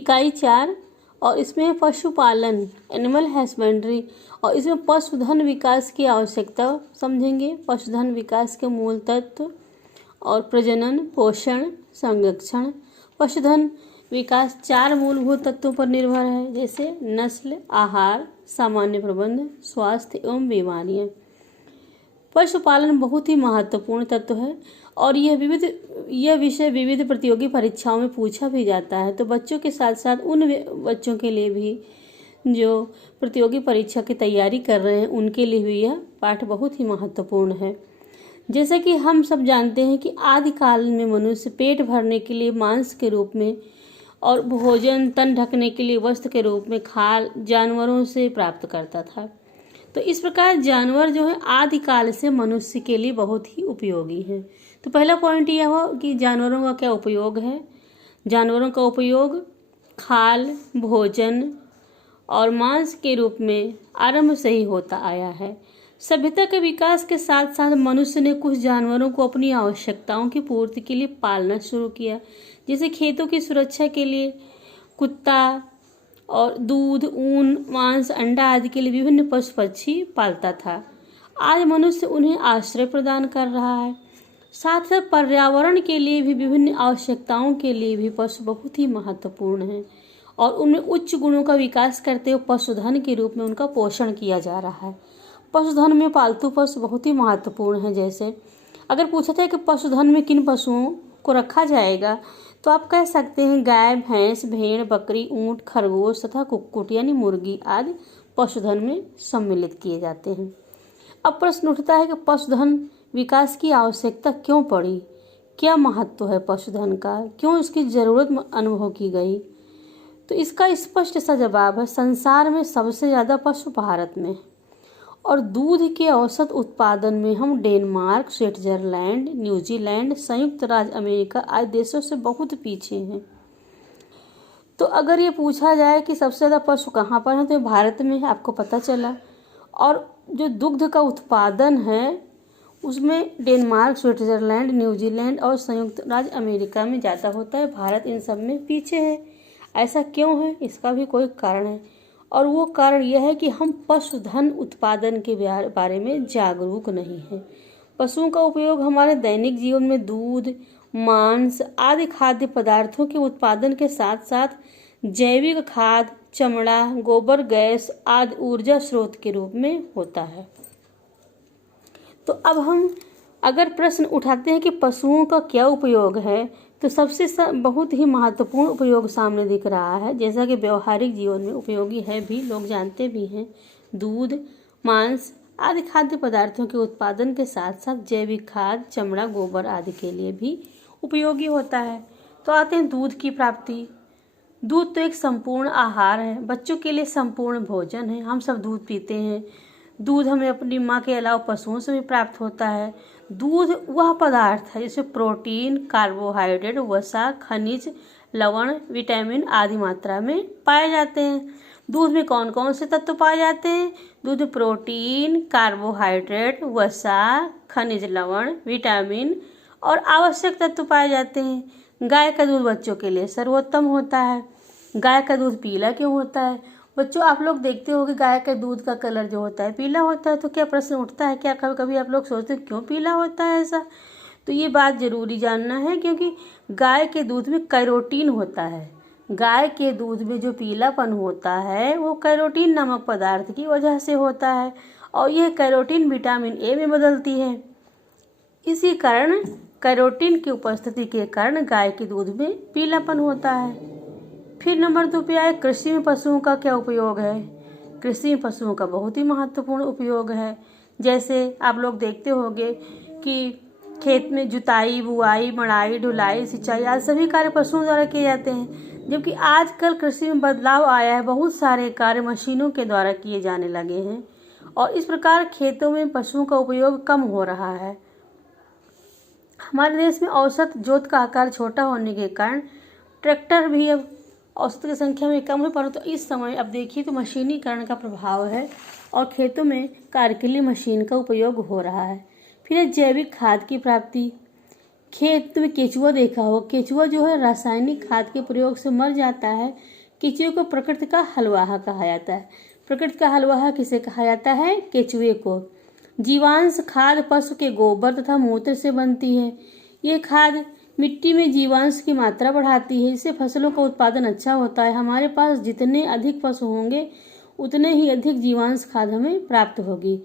इकाई 4 और इसमें है पशुपालन, एनिमल हस्बेंड्री, और इसमें पशुधन विकास की आवश्यकता समझेंगे, पशुधन विकास के मूल तत्व और प्रजनन, पोषण, संरक्षण। पशुधन विकास 4 मूलभूत तत्वों पर निर्भर है, जैसे नस्ल, आहार, सामान्य प्रबंध, स्वास्थ्य एवं बीमारियां। पशुपालन बहुत ही महत्वपूर्ण तत्व है और यह विषय विविध प्रतियोगी परीक्षाओं में पूछा भी जाता है। तो बच्चों के साथ साथ उन बच्चों के लिए भी जो प्रतियोगी परीक्षा की तैयारी कर रहे हैं उनके लिए भी यह पाठ बहुत ही महत्वपूर्ण है। जैसे कि हम सब जानते हैं कि आदिकाल में मनुष्य पेट भरने के लिए मांस के रूप में और भोजन, तन ढकने के लिए वस्त्र के रूप में खाल जानवरों से प्राप्त करता था। तो इस प्रकार जानवर जो है आदिकाल से मनुष्य के लिए बहुत ही उपयोगी है। तो पहला पॉइंट यह हुआ कि जानवरों का क्या उपयोग है। जानवरों का उपयोग खाल, भोजन और मांस के रूप में आरंभ से ही होता आया है। सभ्यता के विकास के साथ साथ मनुष्य ने कुछ जानवरों को अपनी आवश्यकताओं की पूर्ति के लिए पालना शुरू किया, जैसे खेतों की सुरक्षा के लिए कुत्ता और दूध, ऊन, मांस, अंडा आदि के लिए विभिन्न पशु पक्षी पालता था। आज मनुष्य उन्हें आश्रय प्रदान कर रहा है। साथ ही पर्यावरण के लिए भी विभिन्न आवश्यकताओं के लिए भी पशु बहुत ही महत्वपूर्ण है और उनमें उच्च गुणों का विकास करते हुए पशुधन के रूप में उनका पोषण किया जा रहा है। पशुधन में पालतू पशु बहुत ही महत्वपूर्ण है। जैसे अगर पूछा जाए कि पशुधन में किन पशुओं को रखा जाएगा तो आप कह सकते हैं गाय, भैंस, भेड़, बकरी, ऊंट, खरगोश तथा कुक्कुट यानी मुर्गी आदि पशुधन में सम्मिलित किए जाते हैं। अब प्रश्न उठता है कि पशुधन विकास की आवश्यकता क्यों पड़ी, क्या महत्व है पशुधन का, क्यों इसकी जरूरत अनुभव की गई। तो इसका स्पष्ट सा जवाब है, संसार में सबसे ज़्यादा पशु भारत में और दूध के औसत उत्पादन में हम डेनमार्क, स्विट्जरलैंड, न्यूजीलैंड, संयुक्त राज्य अमेरिका आदि देशों से बहुत पीछे हैं। तो अगर ये पूछा जाए कि सबसे ज़्यादा पशु कहाँ पर हैं तो भारत में है, आपको पता चला। और जो दुग्ध का उत्पादन है उसमें डेनमार्क, स्विट्जरलैंड, न्यूजीलैंड और संयुक्त राज्य अमेरिका में ज़्यादा होता है, भारत इन सब में पीछे है। ऐसा क्यों है, इसका भी कोई कारण है और वो कारण यह है कि हम पशुधन उत्पादन के बारे में जागरूक नहीं हैं। पशुओं का उपयोग हमारे दैनिक जीवन में दूध, मांस आदि खाद्य पदार्थों के उत्पादन के साथ साथ जैविक खाद, चमड़ा, गोबर गैस आदि ऊर्जा स्रोत के रूप में होता है। तो अब हम अगर प्रश्न उठाते हैं कि पशुओं का क्या उपयोग है तो सबसे बहुत ही महत्वपूर्ण उपयोग सामने दिख रहा है, जैसा कि व्यवहारिक जीवन में उपयोगी है भी, लोग जानते भी हैं। दूध, मांस आदि खाद्य पदार्थों के उत्पादन के साथ साथ जैविक खाद, चमड़ा, गोबर आदि के लिए भी उपयोगी होता है। तो आते हैं दूध की प्राप्ति। दूध तो एक संपूर्ण आहार है, बच्चों के लिए संपूर्ण भोजन है। हम सब दूध पीते हैं। दूध हमें अपनी माँ के अलावा पशुओं से भी प्राप्त होता है। दूध वह पदार्थ है जिसमें प्रोटीन, कार्बोहाइड्रेट, वसा, खनिज, लवण, विटामिन आदि मात्रा में पाए जाते हैं। दूध में कौन कौन से तत्व पाए जाते हैं? दूध में प्रोटीन, कार्बोहाइड्रेट, वसा, खनिज, लवण, विटामिन और आवश्यक तत्व पाए जाते हैं। गाय का दूध बच्चों के लिए सर्वोत्तम होता है। गाय का दूध पीला क्यों होता है? बच्चों आप लोग देखते हो कि गाय के दूध का कलर जो होता है पीला होता है, तो क्या प्रश्न उठता है, क्या कभी कभी आप लोग सोचते हो क्यों पीला होता है ऐसा? तो ये बात जरूरी जानना है क्योंकि गाय के दूध में कैरोटीन होता है। गाय के दूध में जो पीलापन होता है वो कैरोटीन नामक पदार्थ की वजह से होता है और यह कैरोटीन विटामिन ए में बदलती है। इसी कारण कैरोटीन की उपस्थिति के कारण गाय के दूध में पीलापन होता है। फिर नंबर 2 पे आए कृषि में पशुओं का क्या उपयोग है। कृषि में पशुओं का बहुत ही महत्वपूर्ण उपयोग है। जैसे आप लोग देखते होंगे कि खेत में जुताई, बुआई, मड़ाई, ढुलाई, सिंचाई आदि सभी कार्य पशुओं द्वारा किए जाते हैं। जबकि आजकल कृषि में बदलाव आया है, बहुत सारे कार्य मशीनों के द्वारा किए जाने लगे हैं और इस प्रकार खेतों में पशुओं का उपयोग कम हो रहा है। हमारे देश में औसत जोत का आकार छोटा होने के कारण ट्रैक्टर भी अब औसत की संख्या में कम है, परंतु इस समय अब देखिए तो मशीनीकरण का प्रभाव है और खेतों में कार्य के लिए मशीन का उपयोग हो रहा है। फिर जैविक खाद की प्राप्ति। खेत में केचुआ देखा हो, केचुआ जो है रासायनिक खाद के प्रयोग से मर जाता है। केचुए को प्रकृति का हलवाहा कहा जाता है। प्रकृति का हलवाहा किसे कहा जाता है? केचुए को। जीवांश खाद पशु के गोबर तथा मूत्र से बनती है। ये खाद मिट्टी में जीवांश की मात्रा बढ़ाती है, इससे फसलों का उत्पादन अच्छा होता है। हमारे पास जितने अधिक पशु होंगे उतने ही अधिक जीवांश खाद हमें प्राप्त होगी।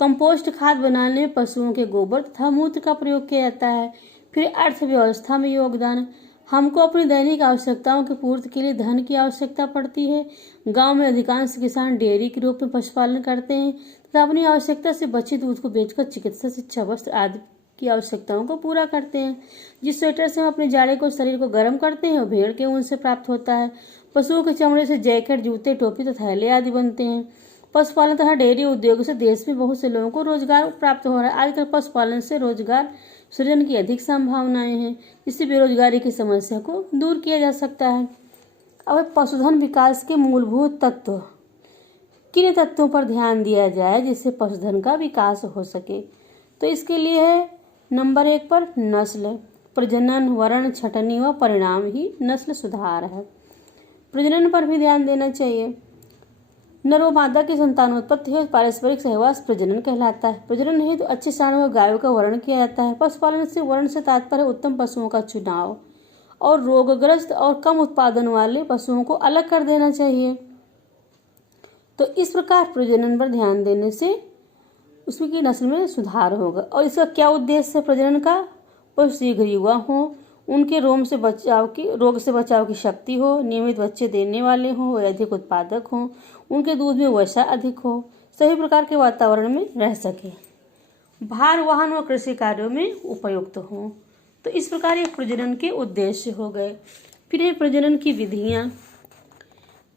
कंपोस्ट खाद बनाने में पशुओं के गोबर तथा मूत्र का प्रयोग किया जाता है। फिर अर्थव्यवस्था में योगदान। हमको अपनी दैनिक आवश्यकताओं की पूर्ति के लिए धन की आवश्यकता पड़ती है। गांव में अधिकांश किसान डेयरी के रूप में पशुपालन करते हैं तथा अपनी आवश्यकता से बचे दूध को बेचकर चिकित्सा, शिक्षा, वस्त्र आदि की आवश्यकताओं को पूरा करते हैं। जिस स्वेटर से हम अपने जाड़े को, शरीर को गर्म करते हैं, वो भेड़ के ऊन से प्राप्त होता है। पशुओं के चमड़े से जैकेट, जूते, टोपी तथा थैले आदि बनते हैं। पशुपालन तथा डेयरी उद्योग से देश में बहुत से लोगों को रोजगार प्राप्त हो रहा है। आजकल पशुपालन से रोजगार सृजन की अधिक संभावनाएं हैं, जिससे बेरोजगारी की समस्या को दूर किया जा सकता है। अब पशुधन विकास के मूलभूत तत्व। किन तत्वों पर ध्यान दिया जाए जिससे पशुधन का विकास हो सके? तो इसके लिए है नंबर 1 पर नस्ल, प्रजनन, वर्ण, छटनी व परिणाम ही नस्ल सुधार है। प्रजनन पर भी ध्यान देना चाहिए। नर व मादा की संतानोत्पत्ति है, पारस्परिक सहवास प्रजनन कहलाता है। प्रजनन हेतु अच्छे साँडों व गायों का वर्ण किया जाता है। पशुपालन से वर्ण से तात्पर्य उत्तम पशुओं का चुनाव और रोगग्रस्त और कम उत्पादन वाले पशुओं को अलग कर देना चाहिए। तो इस प्रकार प्रजनन पर ध्यान देने से उसकी नस्ल में सुधार होगा। और इसका क्या उद्देश्य है प्रजनन का? पशु शीघ्र युवा हो, उनके रोग से बचाव की शक्ति हो, नियमित बच्चे देने वाले हों, वे अधिक उत्पादक हों, उनके दूध में वसा अधिक हो, सभी प्रकार के वातावरण में रह सके, भार वहन व कृषि कार्यों में उपयुक्त हों। तो इस प्रकार ये प्रजनन के उद्देश्य हो गए। फिर है प्रजनन की विधियां।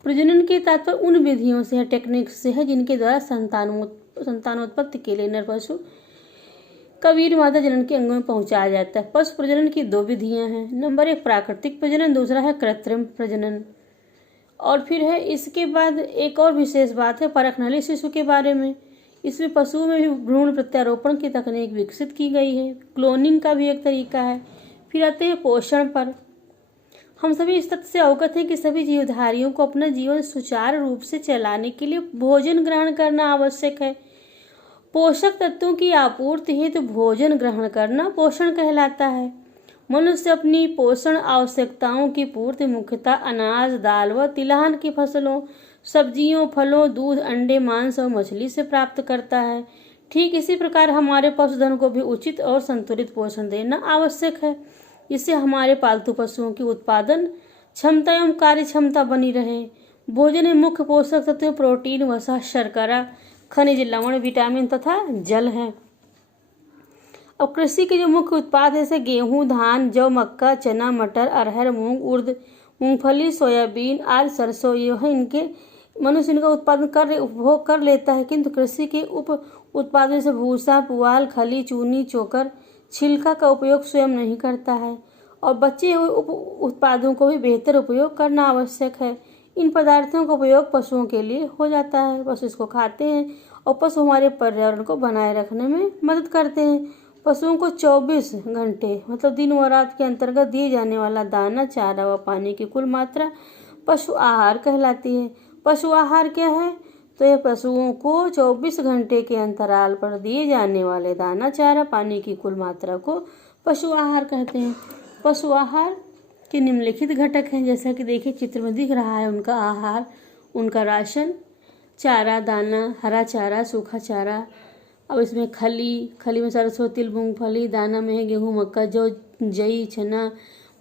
प्रजनन के तात्पर्य उन विधियों से है, टेक्निक से है, जिनके द्वारा संतानोत्पत्ति के लिए नर पशु का वीर्य मादा जनन के अंगों में पहुंचाया जाता है। पशु प्रजनन की 2 विधियां हैं। नंबर 1 प्राकृतिक प्रजनन, दूसरा है कृत्रिम प्रजनन। और फिर है इसके बाद एक और विशेष बात है परखनली शिशु के बारे में। इसमें पशुओं में भी भ्रूण प्रत्यारोपण की तकनीक विकसित की गई है। क्लोनिंग का भी एक तरीका है। फिर आते हैं पोषण पर। हम सभी इस तथ्य से अवगत हैं कि सभी जीवधारियों को अपना जीवन सुचारू रूप से चलाने के लिए भोजन ग्रहण करना आवश्यक है। पोषक तत्वों की आपूर्ति हेतु भोजन ग्रहण करना पोषण कहलाता है। मनुष्य अपनी पोषण आवश्यकताओं की पूर्ति मुख्यतः अनाज, दाल व तिलहन की फसलों, सब्जियों, फलों, दूध, अंडे, मांस और मछली से प्राप्त करता है। ठीक इसी प्रकार हमारे पशुधन को भी उचित और संतुलित पोषण देना आवश्यक है, जिससे हमारे पालतू पशुओं की उत्पादन क्षमता एवं कार्य क्षमता बनी रहे। भोजन में मुख्य पोषक तत्व प्रोटीन, वसा, शर्करा, खनिज, लवण, विटामिन तथा जल है। अब कृषि के जो मुख्य उत्पाद जैसे गेहूं, धान, जौ, मक्का, चना, मटर, अरहर, मूंग, उर्द, मूंगफली, सोयाबीन आदि, सरसों, ये है इनके मनुष्य इनका उत्पादन उपभोग कर लेता है। किंतु कृषि के उप उत्पादों से भूसा, पुआल, खली, चूनी, चोकर, छिलका का उपयोग स्वयं नहीं करता है और बचे हुए उप उत्पादों को भी बेहतर उपयोग करना आवश्यक है। इन पदार्थों का उपयोग पशुओं के लिए हो जाता है, पशु इसको खाते हैं और पशु हमारे पर्यावरण को बनाए रखने में मदद करते हैं। पशुओं को 24 घंटे मतलब दिन व रात के अंतर्गत दिए जाने वाला दाना, चारा व पानी की कुल मात्रा पशु आहार कहलाती है। पशु आहार क्या है? तो यह पशुओं को 24 घंटे के अंतराल पर दिए जाने वाले दाना, चारा, पानी की कुल मात्रा को पशु आहार कहते हैं। पशु आहार के निम्नलिखित घटक हैं, जैसा कि देखिए चित्र में दिख रहा है उनका आहार, उनका राशन, चारा, दाना, हरा चारा, सूखा चारा। अब इसमें खली में सरसों, तिल, मूंगफली, दाना में है गेहूं, मक्का, जौ, जई, चना,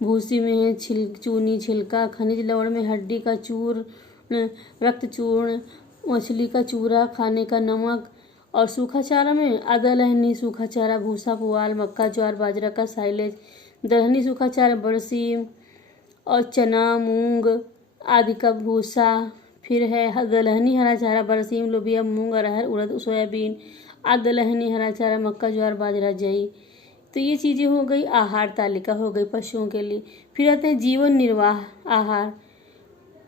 भूसी में है चूनी, छिलका, खनिज लवण में हड्डी का चूर्ण, रक्त चूर्ण, मछली का चूरा, खाने का नमक। और सूखा चारा में आदा, लहनी, सूखा चारा, भूसा, पुआल, मक्का, ज्वार, बाजरा का साइलेज, दलहनी सूखा चारा, बरसीम और चना, मूंग आदि का भूसा। फिर है दलहनी हरा चारा, बरसीम, लोबिया, मूंग, अरहर, उड़द, सोयाबीन आदि, दलहनी हरा चारा, मक्का, ज्वार, बाजरा, जई। तो ये चीज़ें हो गई, आहार तालिका हो गई पशुओं के लिए। फिर आते हैं जीवन निर्वाह आहार।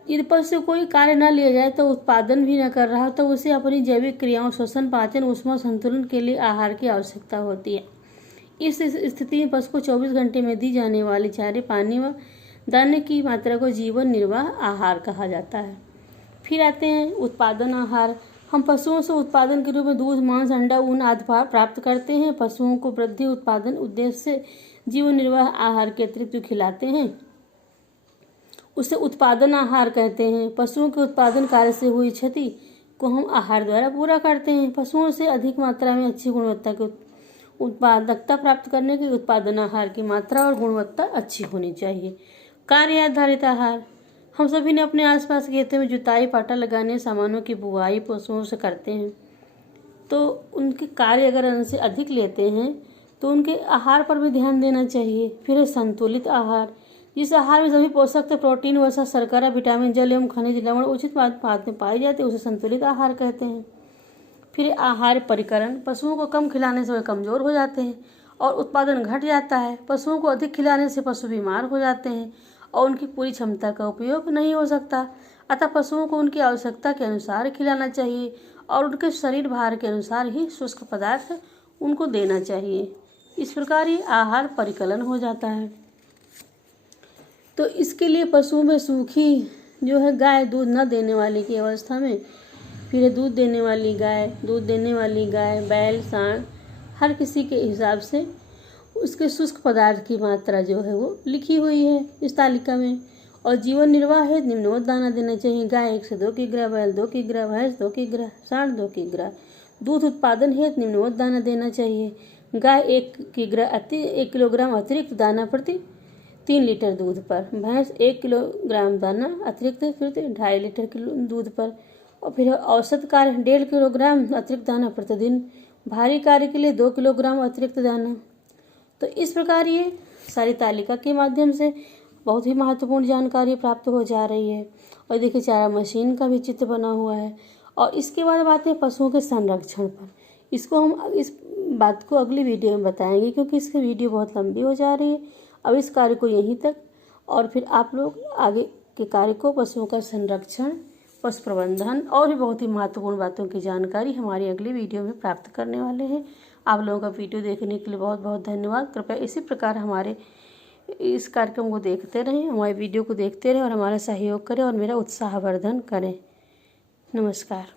यदि पशु से कोई कार्य न लिया जाए तो उत्पादन भी न कर रहा तो उसे अपनी जैविक क्रियाओं, श्वसन, पाचन, ऊष्मा संतुलन के लिए आहार की आवश्यकता होती है। इस स्थिति में पशु को 24 घंटे में दी जाने वाली चारे, पानी व दाने की मात्रा को जीवन निर्वाह आहार कहा जाता है। फिर आते हैं उत्पादन आहार। हम पशुओं से उत्पादन के रूप में दूध, मांस, अंडा, ऊन आदि प्राप्त करते हैं। पशुओं को वृद्धि उत्पादन उद्देश्य से जीवन निर्वाह आहार के अतिरिक्त जो खिलाते हैं उसे उत्पादन आहार कहते हैं। पशुओं के उत्पादन कार्य से हुई क्षति को हम आहार द्वारा पूरा करते हैं। पशुओं से अधिक मात्रा में अच्छी गुणवत्ता के उत्पादकता प्राप्त करने के उत्पादन आहार की मात्रा और गुणवत्ता अच्छी होनी चाहिए। कार्य आधारित आहार। हम सभी ने अपने आसपास खेतों में जुताई, पाटा लगाने, सामानों की बुवाई पशुओं से करते हैं, तो उनके कार्य अगर उनसे अधिक लेते हैं तो उनके आहार पर भी ध्यान देना चाहिए। फिर है संतुलित आहार। जिस आहार में सभी पोषक तत्व, प्रोटीन, वसा, शर्करा, विटामिन, जल एवं खनिज लवण उचित मात्रा में पाए जाते हैं उसे संतुलित आहार कहते हैं। फिर आहार परिकरण। पशुओं को कम खिलाने से वे कमजोर हो जाते हैं और उत्पादन घट जाता है। पशुओं को अधिक खिलाने से पशु बीमार हो जाते हैं और उनकी पूरी क्षमता का उपयोग नहीं हो सकता। अतः पशुओं को उनकी आवश्यकता के अनुसार खिलाना चाहिए और उनके शरीर भार के अनुसार ही शुष्क पदार्थ उनको देना चाहिए। इस प्रकार ये आहार परिकलन हो जाता है। तो इसके लिए पशुओं में सूखी जो है गाय, दूध न देने वाली की अवस्था में, फिर दूध देने वाली गाय, दूध देने वाली गाय, बैल, सांड, हर किसी के हिसाब से उसके शुष्क पदार्थ की मात्रा जो है वो लिखी हुई है इस तालिका में। और जीवन निर्वाह है निम्नवत दाना देना चाहिए। गाय 1 से 2 किग्रा, बैल 2 किग्रा, भैंस 2 किग्रा, सांड 2 किग्रा। दूध उत्पादन है निम्नवत दाना देना चाहिए। गाय 1 किलोग्राम अतिरिक्त दाना प्रति 3 लीटर दूध पर, भैंस 1 किलोग्राम दाना अतिरिक्त प्रति 2.5 लीटर दूध पर। और फिर औसत कार्य 1.5 किलोग्राम अतिरिक्त दाना प्रतिदिन। भारी कार्य के लिए 2 किलोग्राम अतिरिक्त दाना। तो इस प्रकार ये सारी तालिका के माध्यम से बहुत ही महत्वपूर्ण जानकारी प्राप्त हो जा रही है। और देखिए चारा मशीन का भी चित्र बना हुआ है। और इसके बाद बात है पशुओं के संरक्षण पर। इसको हम इस बात को अगली वीडियो में बताएंगे क्योंकि इसकी वीडियो बहुत लंबी हो जा रही है। अब इस कार्य को यहीं तक, और फिर आप लोग आगे के कार्य को पशुओं का संरक्षण, पशु प्रबंधन और भी बहुत ही महत्वपूर्ण बातों की जानकारी हमारी अगली वीडियो में प्राप्त करने वाले हैं। आप लोगों का वीडियो देखने के लिए बहुत बहुत धन्यवाद। कृपया इसी प्रकार हमारे इस कार्यक्रम को देखते रहें, हमारे वीडियो को देखते रहें और हमारा सहयोग करें और मेरा उत्साहवर्धन करें। नमस्कार।